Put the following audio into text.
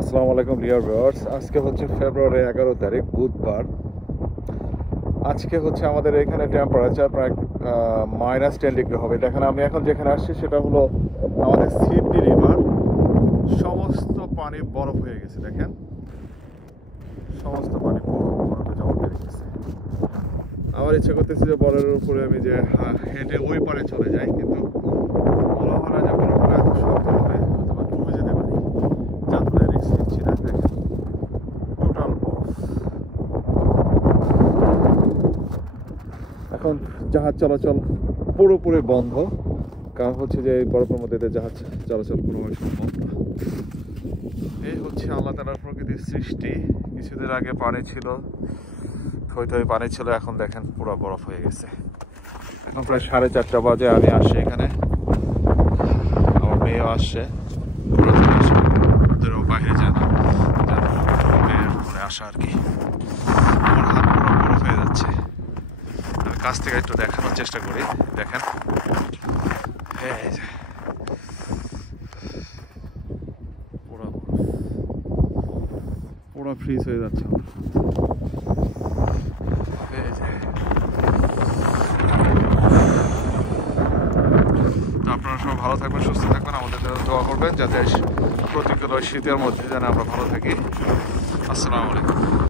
আসসালামু আলাইকুম dear viewers. আজকে হচ্ছে ফেব্রুয়ারি 11 তারিখ বুধবার। আজকে হচ্ছে আমাদের এখানে টেম্পারেচার প্রায় -10 ডিগ্রি হবে। দেখেন আমি এখন যেখানে আসছি সেটা হলো আমাদের সিডনি রিভার। সমস্ত পানি বরফ হয়ে গেছে। দেখেন সমস্ত পানি বরফে জমা হয়ে গেছে। আমার ইচ্ছে করতেছে যে বরফের উপরে আমি যে হেঁটে ওই পারে চলে যাই, কিন্তু মনে হয় না যে বরফটা এত শক্ত হবে, অথবা ডুবে যেতে পারি। যার ফলে রিস্ক নিচ্ছি না। দেখেন টোটাল বরফ। এখন জাহাজ চলাচল পুরোপুরি বন্ধ, কারণ হচ্ছে যে এই বরফের মধ্যে দিয়ে জাহাজ চলাচল কোনোভাবে সম্ভব না। এই হচ্ছে আল্লাহ তাআলার প্রকৃতির সৃষ্টি। কিছুদিন আগে পানি ছিল, থই থই পানি ছিল, এখন দেখেন পুরো বরফ হয়ে গেছে। এখন প্রায় 4:30 বাজে। আমি আসছি এখানে, আমার মেয়েও আসছে। ওদেরও বাইরে যায় না, মানে আসা আর কি। আমার হাত পুরো বরফ হয়ে যাচ্ছে। আমি কাছ থেকে একটু দেখানোর চেষ্টা করি। দেখেন এই যে পুরো পুরো ফ্রিজ হয়ে যাচ্ছে আমার। তো আপনারা সবাই ভালো থাকবেন, সুস্থ থাকবেন, আমাদের জন্য দোয়া করবেন যাতে প্রতিকূল শীতের মধ্যে যেন আমরা ভালো থাকি। আসসালামু আলাইকুম।